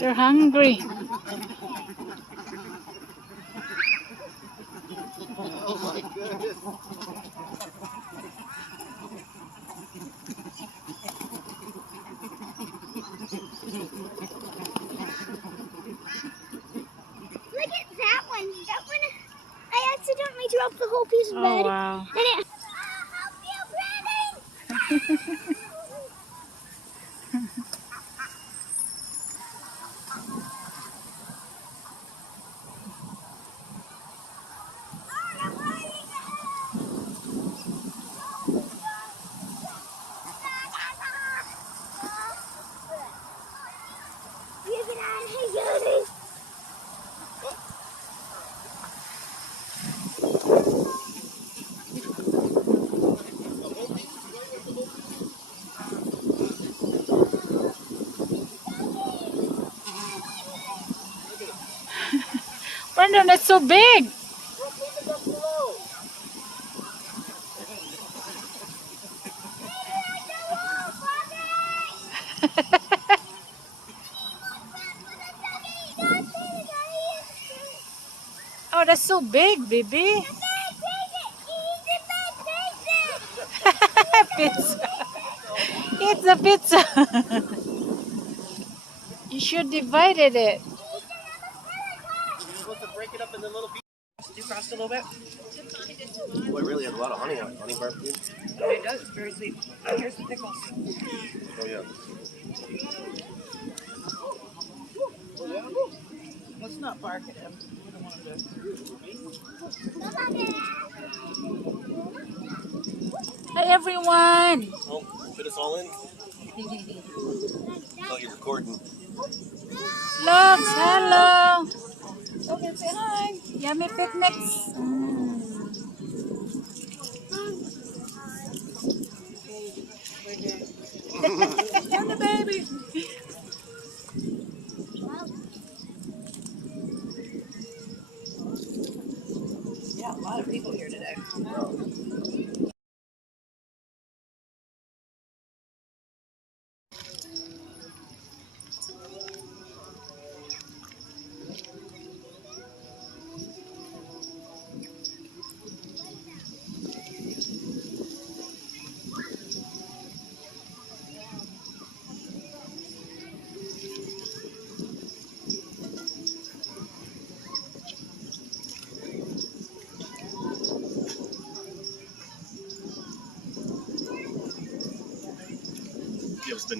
They're hungry. Oh my goodness. Look at that one. That one, I accidentally dropped the whole piece of Oh, bread. wow. And it. Help me, Brandon! You get out of here, Yogi. Brandon, that's so big. Oh, that's so big, baby. Pizza. It's a pizza. You should divided it. You're supposed to break it up into little pieces. You crossed a little bit. Boy, it really has a lot of honey on it. Honey barbecue. Oh, it does. It's very sweet. Oh, here's the pickles. Oh yeah. Let's not bark at him. We don't want him to. Hi, everyone. Oh, fit us all in. Oh, you're recording. Vlogs, hello. Okay, say hi. Yummy picnics. And the baby. Yeah, a lot of people here today. Gives the